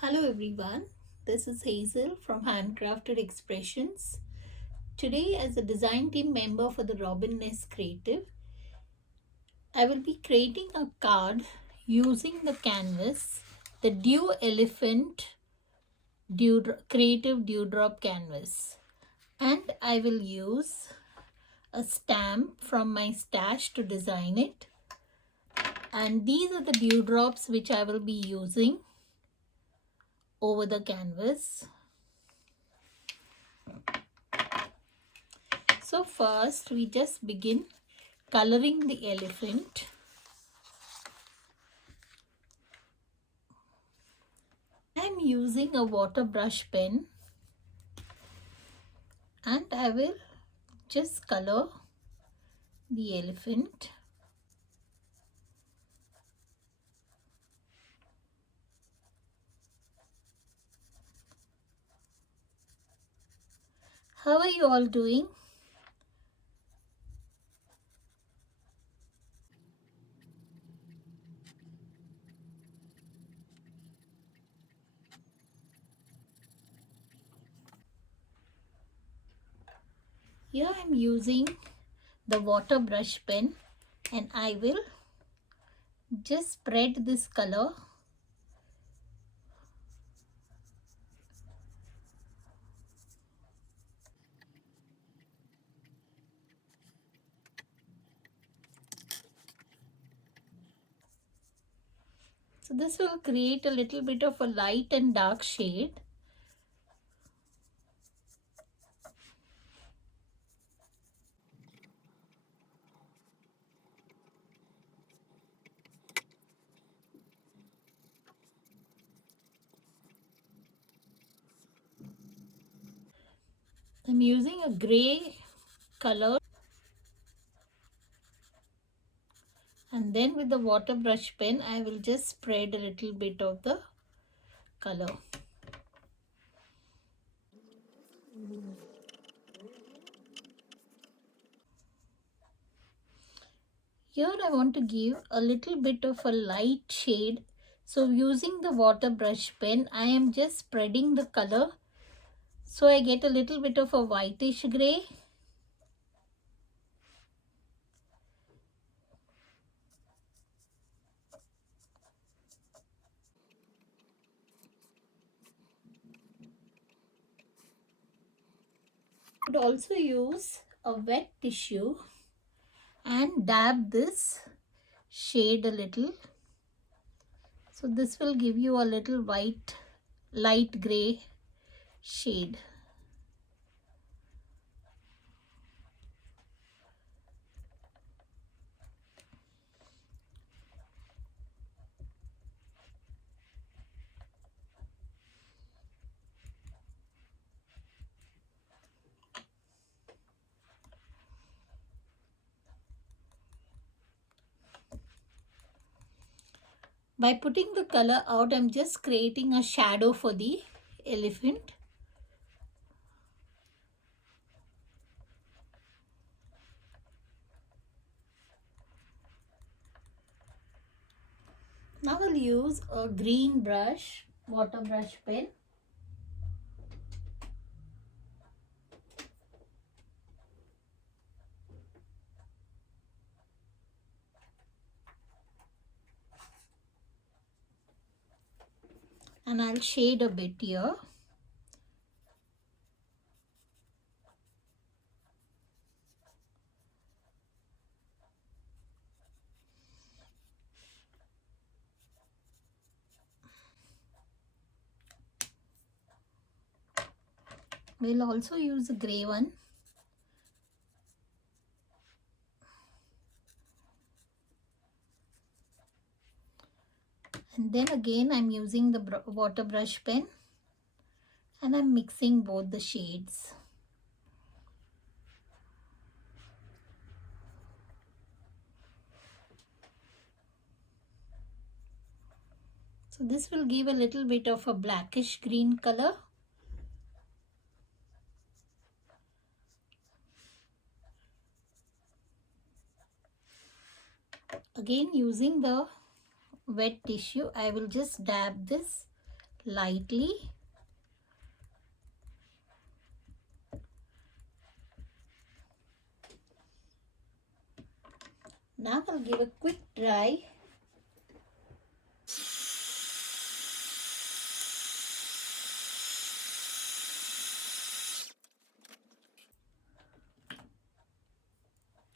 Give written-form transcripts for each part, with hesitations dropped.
Hello everyone, this is Hazel from Handcrafted Expressions. Today, as a design team member for the Robin Nest Creative, I will be creating a card using the canvas, the Dew Elephant Creative Dewdrop Canvas. And I will use a stamp from my stash to design it. And these are the dewdrops which I will be using over the canvas. So first we just begin coloring the elephant. I'm using a water brush pen and I will just color the elephant. How are you all doing? Here I'm using the water brush pen and I will just spread this color so this will create a little bit of a light and dark shade. I'm using a gray color and then with the water brush pen I will just spread a little bit of the color. Here I want to give a little bit of a light shade. So using the water brush pen, I am just spreading the color. So I get a little bit of a whitish gray. I could also use a wet tissue and dab this shade a little. So this will give you a little white, light gray shade. By putting the color out, I'm just creating a shadow for the elephant. Now I'll use a green brush, water brush pen. And I'll shade a bit here. We'll also use a gray one. And then again I'm using the water brush pen and I'm mixing both the shades. So this will give a little bit of a blackish green color. Again using the wet tissue, I will just dab this lightly. Now I'll give a quick dry.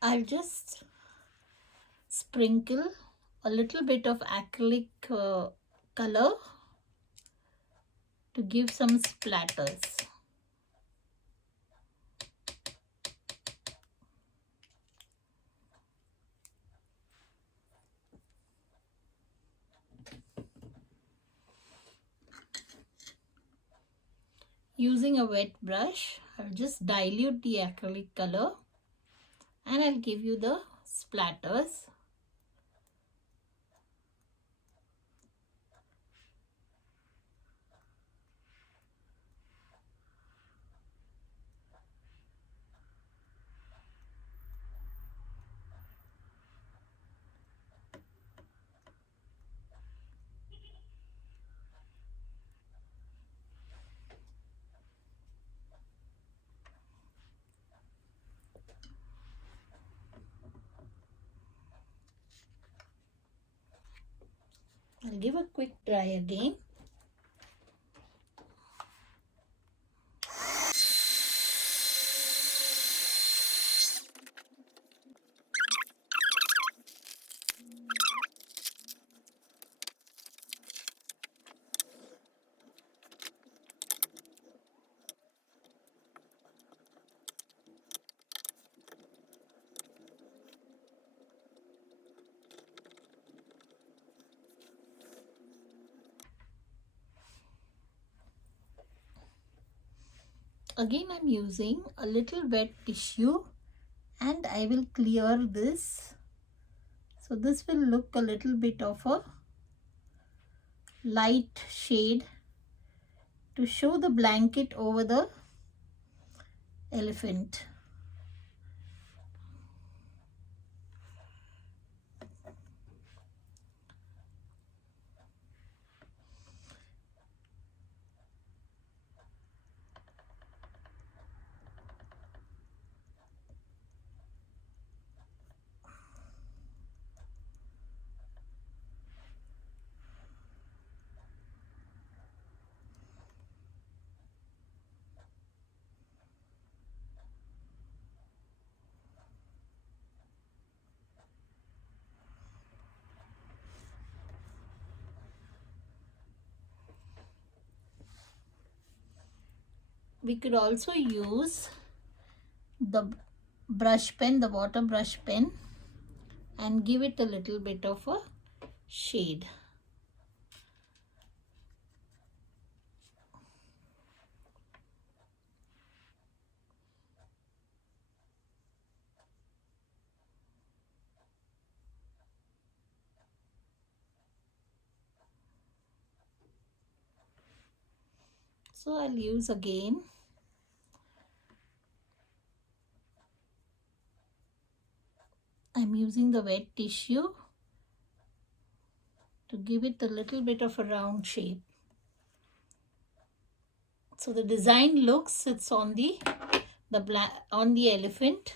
I'll just sprinkle a little bit of acrylic color to give some splatters. Using a wet brush, I'll just dilute the acrylic color and I'll give you the splatters. I'll give a quick dry again. Again, I'm using a little wet tissue and I will clear this. So this will look a little bit of a light shade to show the blanket over the elephant. We could also use the brush pen, the water brush pen, and give it a little bit of a shade. So I'll use again I'm using the wet tissue to give it a little bit of a round shape. So the design looks, it's on the elephant.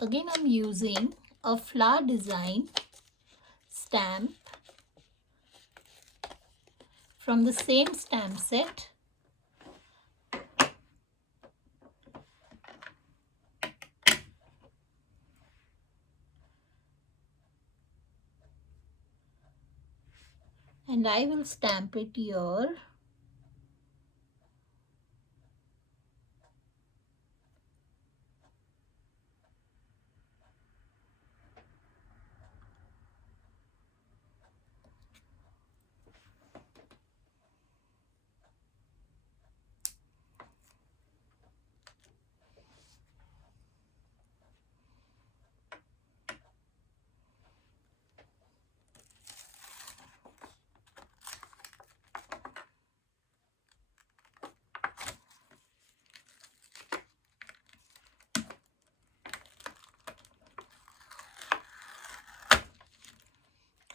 Again, I'm using a flower design stamp from the same stamp set. and I will stamp it here.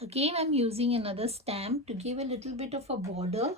Again, I'm using another stamp to give a little bit of a border.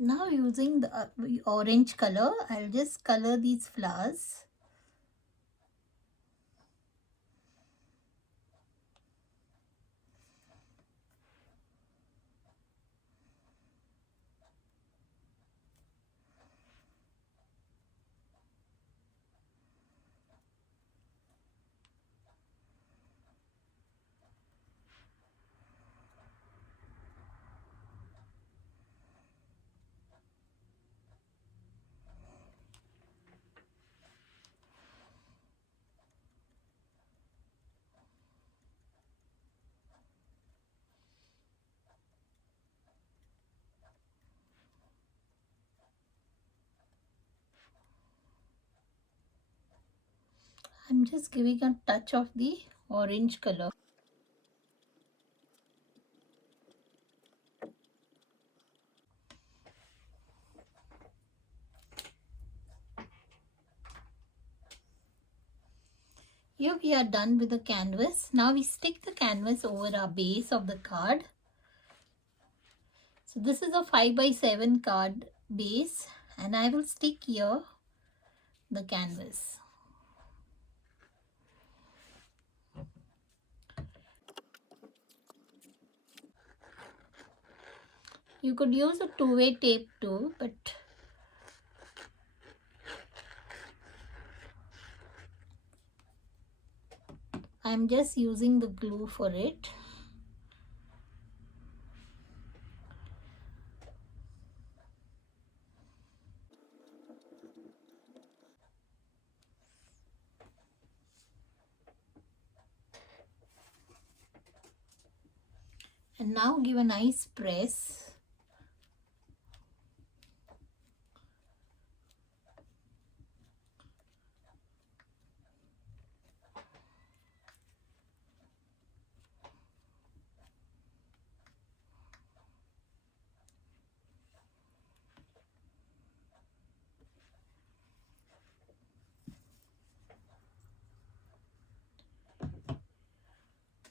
Now using the orange color, I'll just color these flowers. I'm just giving a touch of the orange color. Here we are done with the canvas. Now we stick the canvas over our base of the card. So this is a 5x7 card base, and I will stick here the canvas. You could use a two-way tape too, but I'm just using the glue for it. And now give a nice press.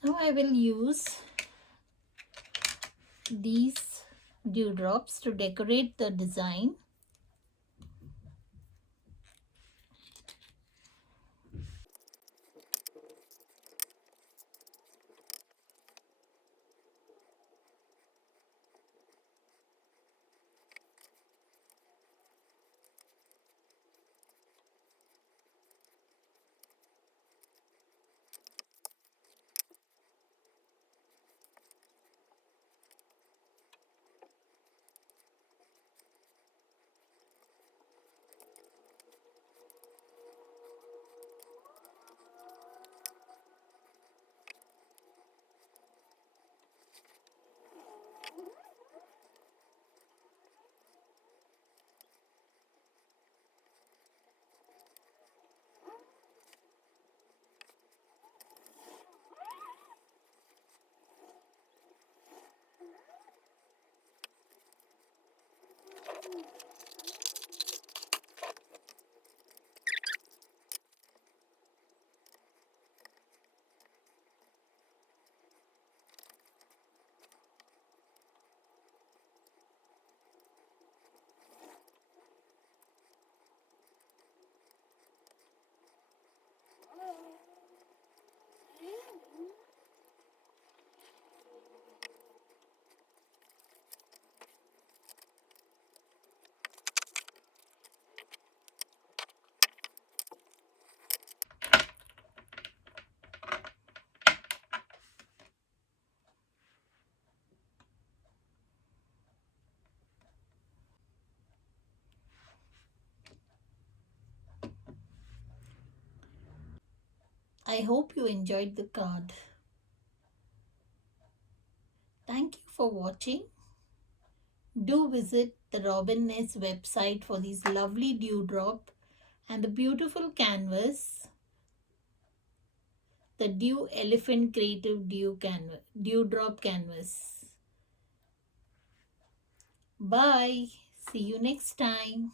Now I will use these dewdrops to decorate the design. I hope you enjoyed the card. Thank you for watching. Do visit the Robin Nest website for these lovely dewdrop and the beautiful canvas, the Dew Elephant Creative Dewdrop Canvas. Bye. See you next time.